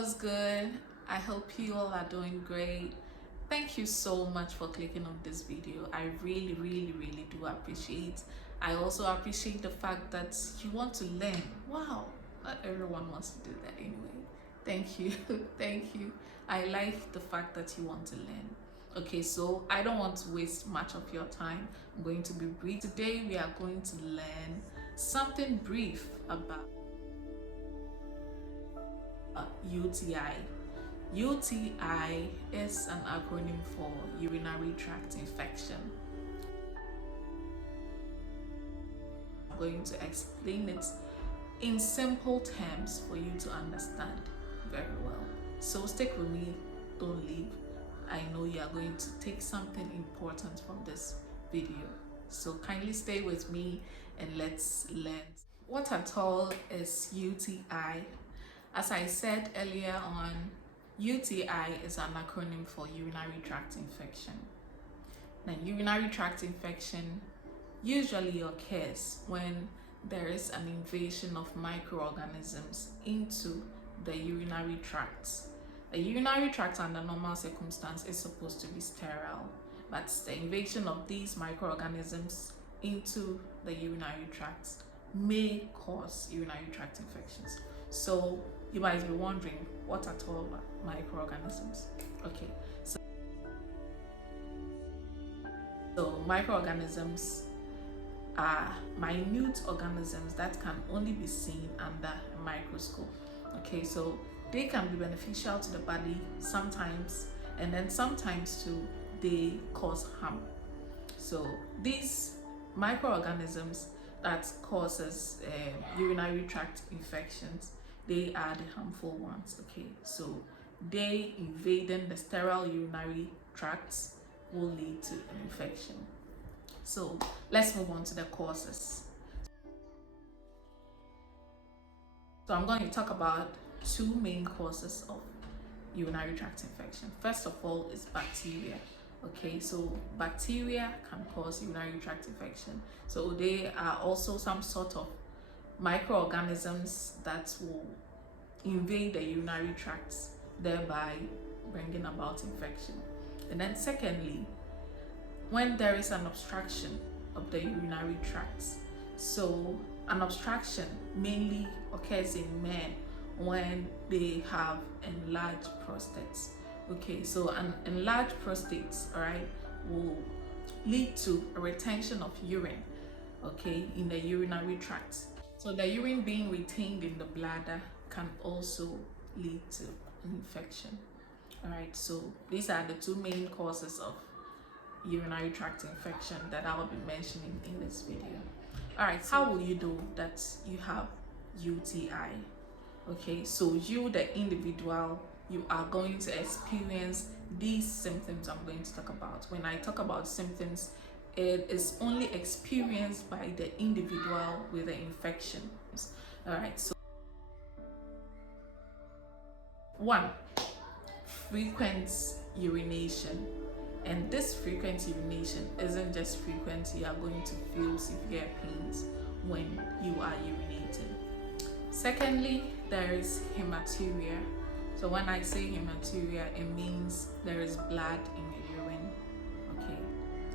What's good? I hope you all are doing great. Thank you so much for clicking on this video. I really do appreciate. I also appreciate the fact that you want to learn. Wow, not everyone wants to do that anyway. Thank you. Thank you. I like the fact that you want to learn. Okay, so I don't want to waste much of your time. I'm going to be brief. Today we are going to learn something brief about UTI. UTI is an acronym for urinary tract infection. I'm going to explain it in simple terms for you to understand very well. So stick with me, don't leave. I know you are going to take something important from this video. So kindly stay with me and let's learn. What at all is UTI? As I said earlier on, UTI is an acronym for urinary tract infection. Now, urinary tract infection usually occurs when there is an invasion of microorganisms into the urinary tract. A urinary tract under normal circumstances is supposed to be sterile, but the invasion of these microorganisms into the urinary tract may cause urinary tract infections. So you might be wondering, what at all are microorganisms? Okay, so microorganisms are minute organisms that can only be seen under a microscope. Okay, so they can be beneficial to the body sometimes, and then sometimes too they cause harm. So these microorganisms that causes urinary tract infections, they are the harmful ones. Okay, so they invading the sterile urinary tracts will lead to an infection. So let's move on to the causes. So I'm going to talk about two main causes of urinary tract infection. First of all is bacteria. Okay, so bacteria can cause urinary tract infection. So they are also some sort of microorganisms that will invade the urinary tracts, thereby bringing about infection. And then secondly, when there is an obstruction of the urinary tracts. So an obstruction mainly occurs in men when they have enlarged prostates. Okay, so an enlarged prostate, all right, will lead to a retention of urine, okay, in the urinary tract. So the urine being retained in the bladder can also lead to an infection. All right, so these are the two main causes of urinary tract infection that I will be mentioning in this video. All right, so how will you know that you have UTI? Okay, so you, the individual, you are going to experience these symptoms I'm going to talk about. When I talk about symptoms, it is only experienced by the individual with the infection. All right, so 1, frequent urination. And this frequent urination isn't just frequent, you are going to feel severe pains when you are urinating. Secondly, there is hematuria. So when I say hematuria, it means there is blood in the urine. Okay.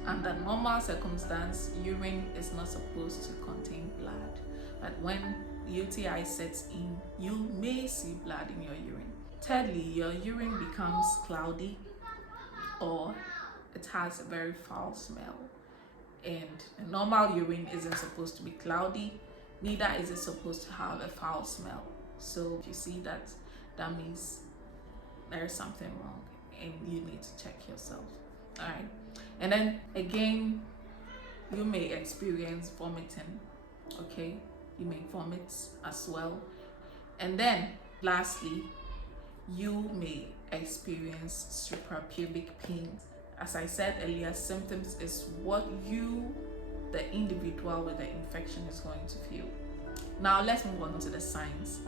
Under normal circumstance, urine is not supposed to contain blood. But when UTI sets in, you may see blood in your urine. Thirdly, your urine becomes cloudy or it has a very foul smell. And normal urine isn't supposed to be cloudy, neither is it supposed to have a foul smell. So if you see that, that means there is something wrong and you need to check yourself. All right, and then again, you may experience vomiting. Okay, you may vomit as well. And then lastly, you may experience suprapubic pain. As I said earlier, symptoms is what you, the individual with the infection, is going to feel. Now let's move on to the signs.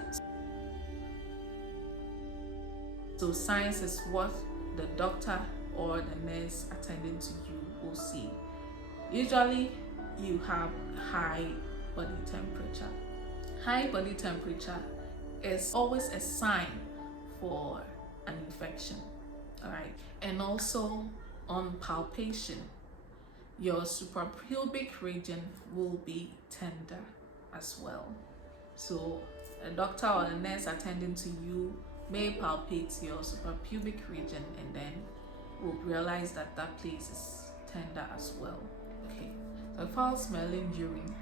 So signs is what the doctor or the nurse attending to you will see. Usually you have high body temperature. High body temperature is always a sign for an infection. All right, and also on palpation, your suprapubic region will be tender as well. So a doctor or a nurse attending to you may palpate your suprapubic region and then will realize that that place is tender as well. Okay, so foul smelling urine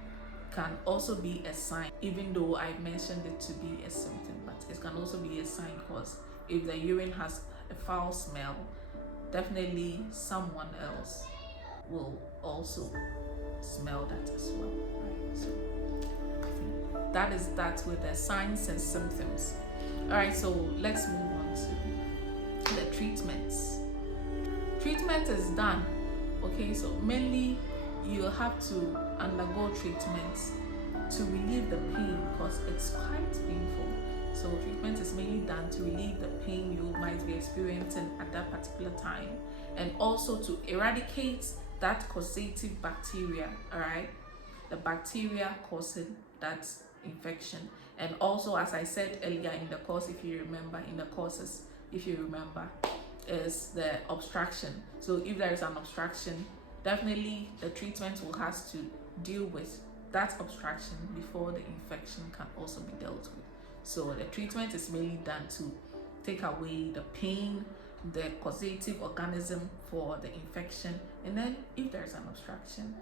can also be a sign, even though I mentioned it to be a symptom, but it can also be a sign, because if the urine has a foul smell, definitely someone else will also smell that as well, right? So that is that with the signs and symptoms. All right, so let's move on to the treatments. Treatment is done. Okay, so mainly you have to undergo treatments to relieve the pain, because it's quite painful. So treatment is mainly done to relieve the pain you might be experiencing at that particular time, and also to eradicate that causative bacteria, all right, the bacteria causing that infection. And also, as I said earlier in the course, if you remember, in the courses, if you remember, is the obstruction. So if there is an obstruction, definitely the treatment will have to deal with that obstruction before the infection can also be dealt with. So the treatment is mainly done to take away the pain, the causative organism for the infection, and then if there's an obstruction,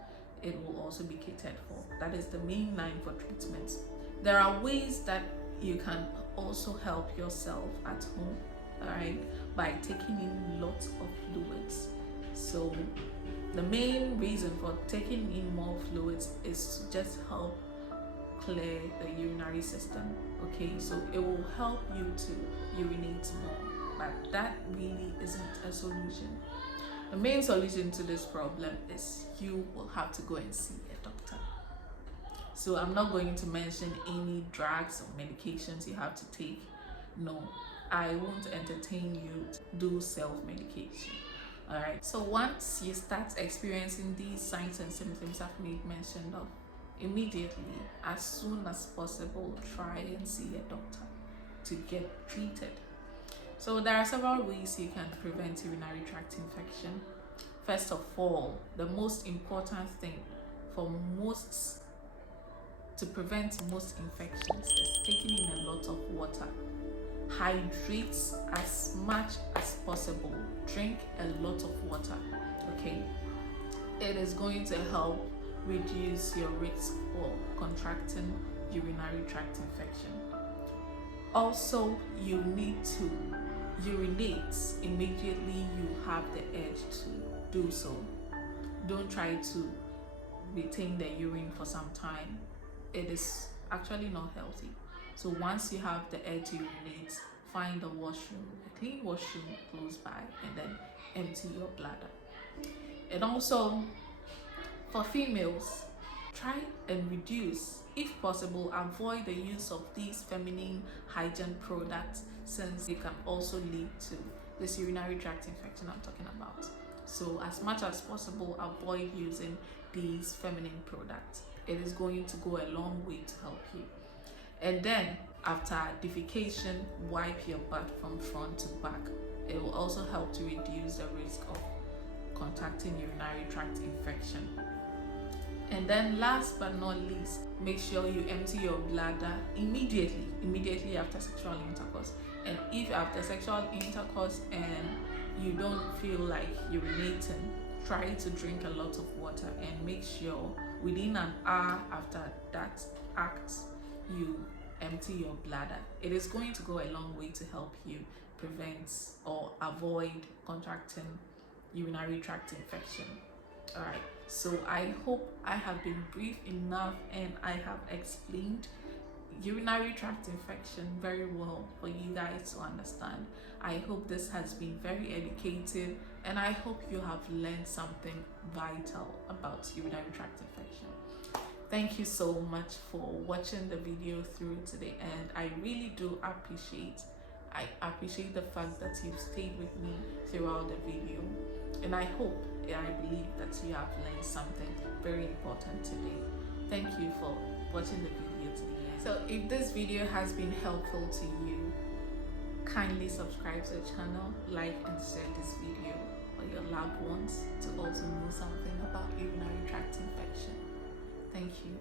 it will also be catered for. That is the main line for treatments. There are ways that you can also help yourself at home, all right, by taking in lots of fluids. So the main reason for taking in more fluids is to just help clear the urinary system. Okay, so it will help you to urinate more, but that really isn't a solution. The main solution to this problem is you will have to go and see a doctor. So I'm not going to mention any drugs or medications you have to take. No, I won't entertain you to do self-medication. All right, so once you start experiencing these signs and symptoms I've made mention of, immediately, as soon as possible, try and see a doctor to get treated. So there are several ways you can prevent urinary tract infection. First of all, the most important thing for to prevent most infections is taking in a lot of water. Hydrate as much as possible. Drink a lot of water. Okay, it is going to help reduce your risk for contracting urinary tract infection. Also, you need to urinate immediately you have the urge to do so. Don't try to retain the urine for some time. It is actually not healthy. So once you have the urge to urinate, find a washroom, a clean washroom close by, and then empty your bladder. And also, for females, try and reduce, if possible, avoid the use of these feminine hygiene products, since they can also lead to this urinary tract infection I'm talking about. So as much as possible, avoid using these feminine products. It is going to go a long way to help you. And then after defecation, wipe your butt from front to back. It will also help to reduce the risk of contracting urinary tract infection. And then last but not least, make sure you empty your bladder immediately after sexual intercourse. And if after sexual intercourse and you don't feel like urinating, try to drink a lot of water, and make sure within an hour after that act, you empty your bladder. It is going to go a long way to help you prevent or avoid contracting urinary tract infection. All right, so I hope I have been brief enough and I have explained urinary tract infection very well for you guys to understand. I hope this has been very educative, and I hope you have learned something vital about urinary tract infection. Thank you so much for watching the video through to the end. I really do appreciate the fact that you've stayed with me throughout the video, and I hope and I believe that you have learned something very important today. Thank you for watching the video to the end. So if this video has been helpful to you, Kindly subscribe to the channel, like and share this video for your loved ones to also know something about urinary tract infection. Thank you.